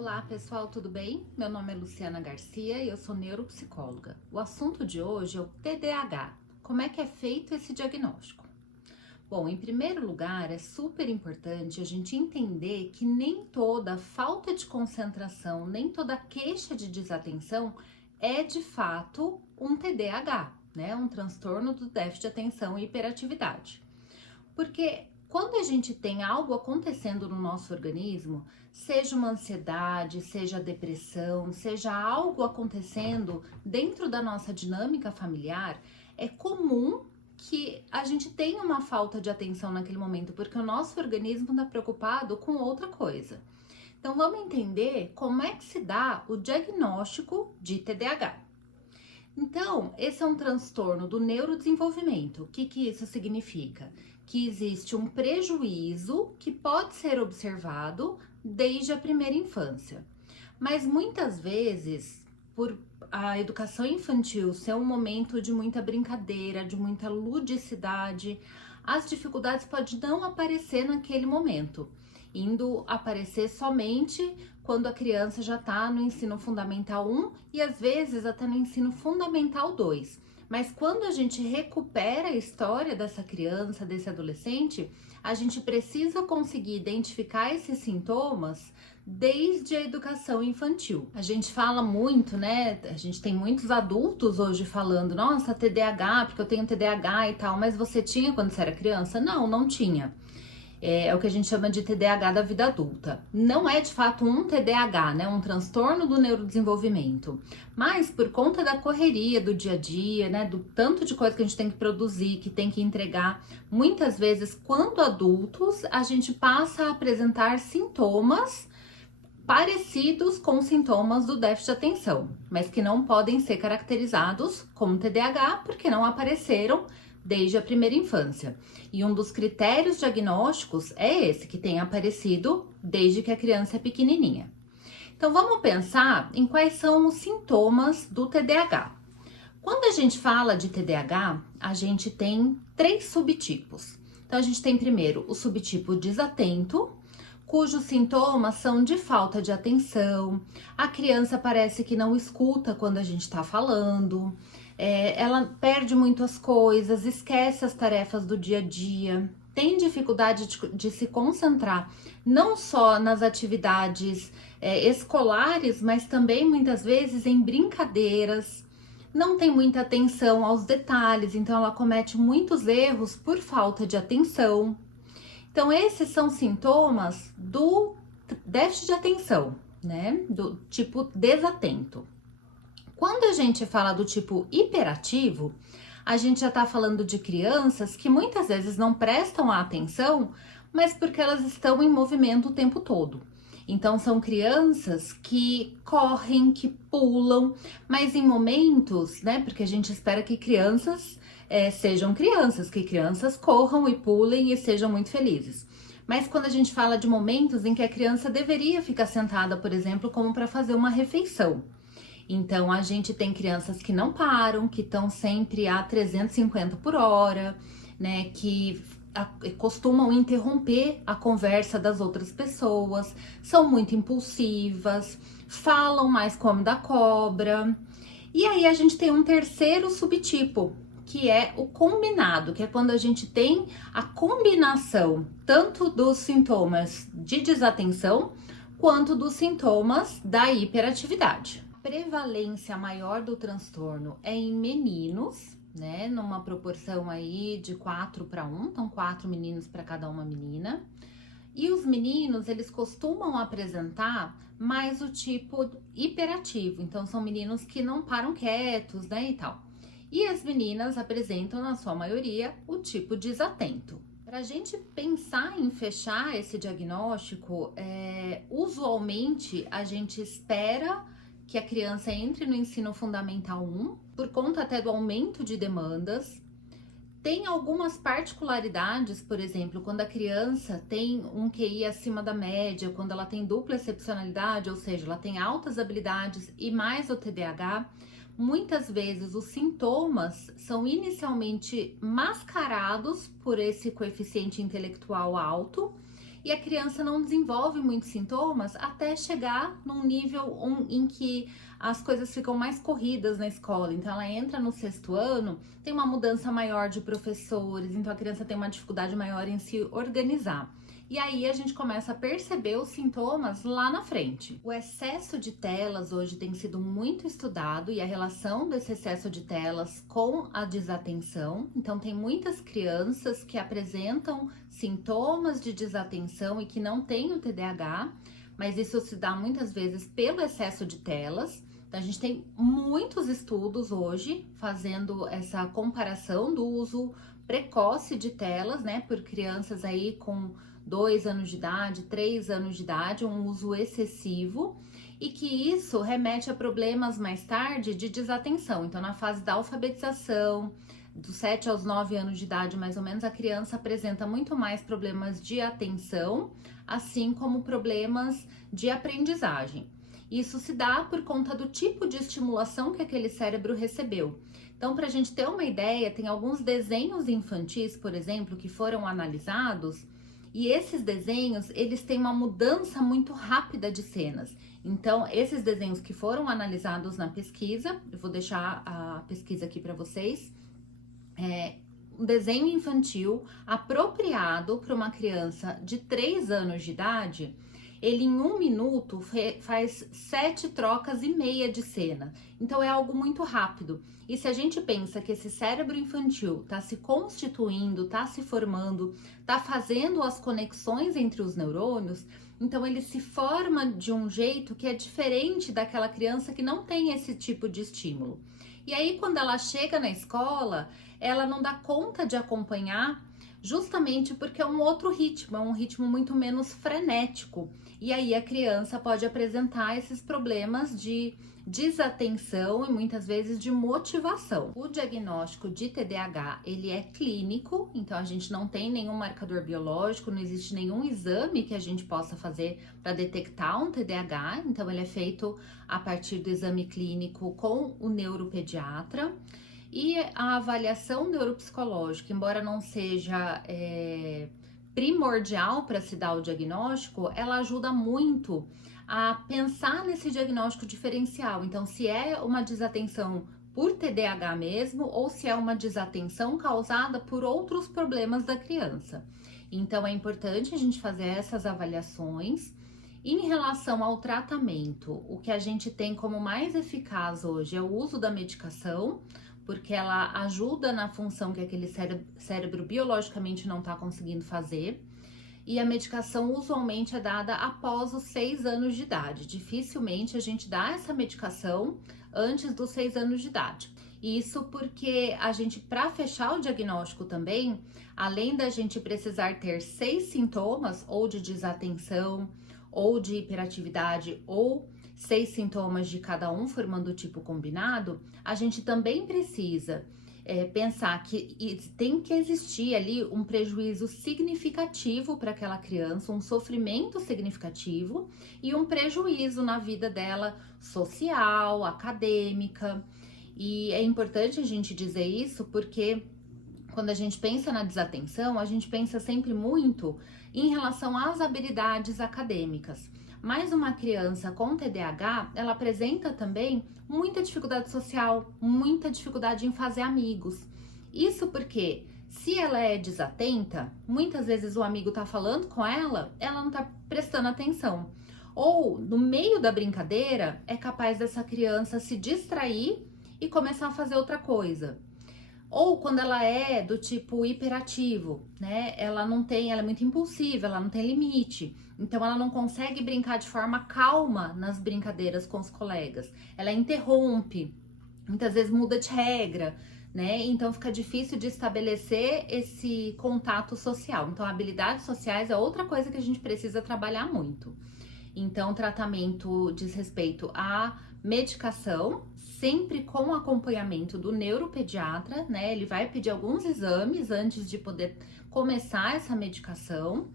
Olá pessoal, tudo bem? Meu nome é Luciana Garcia e eu sou neuropsicóloga. O assunto de hoje é o TDAH. Como é que é feito esse diagnóstico? Bom, em primeiro lugar, é super importante a gente entender que nem toda falta de concentração, nem toda queixa de desatenção é de fato um TDAH, né? Um transtorno do déficit de atenção e hiperatividade. Porque quando a gente tem algo acontecendo no nosso organismo, seja uma ansiedade, seja depressão, seja algo acontecendo dentro da nossa dinâmica familiar, é comum que a gente tenha uma falta de atenção naquele momento, porque o nosso organismo está preocupado com outra coisa. Então vamos entender como é que se dá o diagnóstico de TDAH. Então, esse é um transtorno do neurodesenvolvimento. O que isso significa? Que existe um prejuízo que pode ser observado desde a primeira infância. Mas muitas vezes, por a educação infantil ser um momento de muita brincadeira, de muita ludicidade, as dificuldades podem não aparecer naquele momento, indo aparecer somente quando a criança já está no ensino fundamental 1 e às vezes até no ensino fundamental 2. Mas quando a gente recupera a história dessa criança, desse adolescente, a gente precisa conseguir identificar esses sintomas desde a educação infantil. A gente fala muito, né? A gente tem muitos adultos hoje falando, nossa, TDAH, porque eu tenho TDAH e tal, mas você tinha quando você era criança? Não, não tinha. É o que a gente chama de TDAH da vida adulta. Não é de fato um TDAH, né? Um transtorno do neurodesenvolvimento. Mas por conta da correria do dia a dia, né? Do tanto de coisa que a gente tem que produzir, que tem que entregar, muitas vezes, quando adultos, a gente passa a apresentar sintomas parecidos com sintomas do déficit de atenção, mas que não podem ser caracterizados como TDAH porque não apareceram desde a primeira infância. E um dos critérios diagnósticos é esse, que tem aparecido desde que a criança é pequenininha. Então vamos pensar em quais são os sintomas do TDAH. Quando a gente fala de TDAH, a gente tem 3 subtipos. Então a gente tem primeiro o subtipo desatento, cujos sintomas são de falta de atenção, a criança parece que não escuta quando a gente está falando, ela perde muito as coisas, esquece as tarefas do dia a dia, tem dificuldade de se concentrar, não só nas atividades escolares, mas também muitas vezes em brincadeiras, não tem muita atenção aos detalhes, então ela comete muitos erros por falta de atenção. Então, esses são sintomas do déficit de atenção, né? Do tipo desatento. Quando a gente fala do tipo hiperativo, a gente já tá falando de crianças que muitas vezes não prestam a atenção, mas porque elas estão em movimento o tempo todo. Então, são crianças que correm, que pulam, mas em momentos, né? Porque a gente espera que crianças sejam crianças, que crianças corram e pulem e sejam muito felizes. Mas quando a gente fala de momentos em que a criança deveria ficar sentada, por exemplo, como para fazer uma refeição. Então, a gente tem crianças que não param, que estão sempre a 350 por hora, né? Que costumam interromper a conversa das outras pessoas, são muito impulsivas, falam mais como da cobra. E aí a gente tem um terceiro subtipo, que é o combinado, que é quando a gente tem a combinação tanto dos sintomas de desatenção quanto dos sintomas da hiperatividade. A prevalência maior do transtorno é em meninos, né, numa proporção aí de 4 para 1, então 4 meninos para cada uma menina. E os meninos, eles costumam apresentar mais o tipo hiperativo, então são meninos que não param quietos, né, e tal. E as meninas apresentam, na sua maioria, o tipo desatento. Para a gente pensar em fechar esse diagnóstico, usualmente a gente espera que a criança entre no ensino fundamental 1, por conta até do aumento de demandas. Tem algumas particularidades, por exemplo, quando a criança tem um QI acima da média, quando ela tem dupla excepcionalidade, ou seja, ela tem altas habilidades e mais o TDAH, muitas vezes os sintomas são inicialmente mascarados por esse coeficiente intelectual alto e a criança não desenvolve muitos sintomas até chegar num nível em que as coisas ficam mais corridas na escola. Então ela entra no 6º ano, tem uma mudança maior de professores, então a criança tem uma dificuldade maior em se organizar. E aí a gente começa a perceber os sintomas lá na frente. O excesso de telas hoje tem sido muito estudado e a relação desse excesso de telas com a desatenção. Então tem muitas crianças que apresentam sintomas de desatenção e que não têm o TDAH, mas isso se dá muitas vezes pelo excesso de telas. Então, a gente tem muitos estudos hoje fazendo essa comparação do uso precoce de telas, né, por crianças aí com 2 anos de idade, 3 anos de idade, um uso excessivo, e que isso remete a problemas mais tarde de desatenção. Então, na fase da alfabetização, dos 7 aos 9 anos de idade, mais ou menos, a criança apresenta muito mais problemas de atenção, assim como problemas de aprendizagem. Isso se dá por conta do tipo de estimulação que aquele cérebro recebeu. Então, para a gente ter uma ideia, tem alguns desenhos infantis, por exemplo, que foram analisados, e esses desenhos, eles têm uma mudança muito rápida de cenas. Então, esses desenhos que foram analisados na pesquisa, eu vou deixar a pesquisa aqui para vocês, um desenho infantil apropriado para uma criança de 3 anos de idade, ele em 1 minuto faz 7 trocas e meia de cena. Então é algo muito rápido. E se a gente pensa que esse cérebro infantil está se constituindo, está se formando, está fazendo as conexões entre os neurônios, então ele se forma de um jeito que é diferente daquela criança que não tem esse tipo de estímulo. E aí quando ela chega na escola, ela não dá conta de acompanhar, justamente porque é um outro ritmo, é um ritmo muito menos frenético. E aí a criança pode apresentar esses problemas de desatenção e muitas vezes de motivação. O diagnóstico de TDAH, ele é clínico, então a gente não tem nenhum marcador biológico, não existe nenhum exame que a gente possa fazer para detectar um TDAH, então ele é feito a partir do exame clínico com o neuropediatra. E a avaliação neuropsicológica, embora não seja primordial para se dar o diagnóstico, ela ajuda muito a pensar nesse diagnóstico diferencial. Então, se é uma desatenção por TDAH mesmo, ou se é uma desatenção causada por outros problemas da criança. Então, é importante a gente fazer essas avaliações. Em relação ao tratamento, o que a gente tem como mais eficaz hoje é o uso da medicação, porque ela ajuda na função que aquele cérebro biologicamente não está conseguindo fazer. E a medicação usualmente é dada após os 6 anos de idade. Dificilmente a gente dá essa medicação antes dos 6 anos de idade. Isso porque a gente, para fechar o diagnóstico também, além da gente precisar ter 6 sintomas, ou de desatenção, ou de hiperatividade, ou 6 sintomas de cada um, formando o tipo combinado, a gente também precisa pensar que tem que existir ali um prejuízo significativo para aquela criança, um sofrimento significativo e um prejuízo na vida dela social, acadêmica. E é importante a gente dizer isso porque quando a gente pensa na desatenção, a gente pensa sempre muito em relação às habilidades acadêmicas. Mas uma criança com TDAH, ela apresenta também muita dificuldade social, muita dificuldade em fazer amigos. Isso porque, se ela é desatenta, muitas vezes o amigo tá falando com ela, ela não tá prestando atenção. Ou, no meio da brincadeira, é capaz dessa criança se distrair e começar a fazer outra coisa. Ou quando ela é do tipo hiperativo, né? Ela é muito impulsiva, ela não tem limite. Então ela não consegue brincar de forma calma nas brincadeiras com os colegas. Ela interrompe, muitas vezes muda de regra, né? Então fica difícil de estabelecer esse contato social. Então habilidades sociais é outra coisa que a gente precisa trabalhar muito. Então o tratamento diz respeito à medicação, sempre com acompanhamento do neuropediatra, né? Ele vai pedir alguns exames antes de poder começar essa medicação.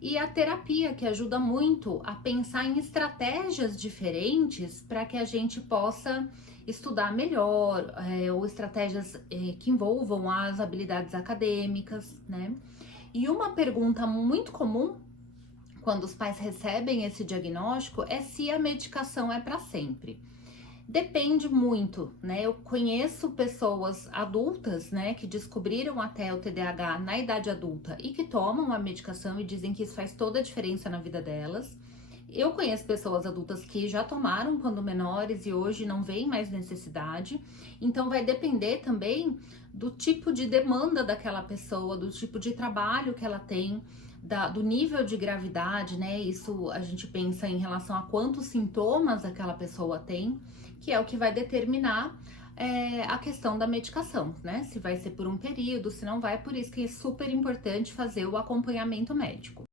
E a terapia, que ajuda muito a pensar em estratégias diferentes para que a gente possa estudar melhor, ou estratégias que envolvam as habilidades acadêmicas, né? E uma pergunta muito comum quando os pais recebem esse diagnóstico é se a medicação é para sempre. Depende muito, né? Eu conheço pessoas adultas, né, que descobriram até o TDAH na idade adulta e que tomam a medicação e dizem que isso faz toda a diferença na vida delas. Eu conheço pessoas adultas que já tomaram quando menores e hoje não veem mais necessidade. Então vai depender também do tipo de demanda daquela pessoa, do tipo de trabalho que ela tem, do nível de gravidade, né? Isso a gente pensa em relação a quantos sintomas aquela pessoa tem, que é o que vai determinar a questão da medicação, né? Se vai ser por um período, se não vai, por isso que é super importante fazer o acompanhamento médico.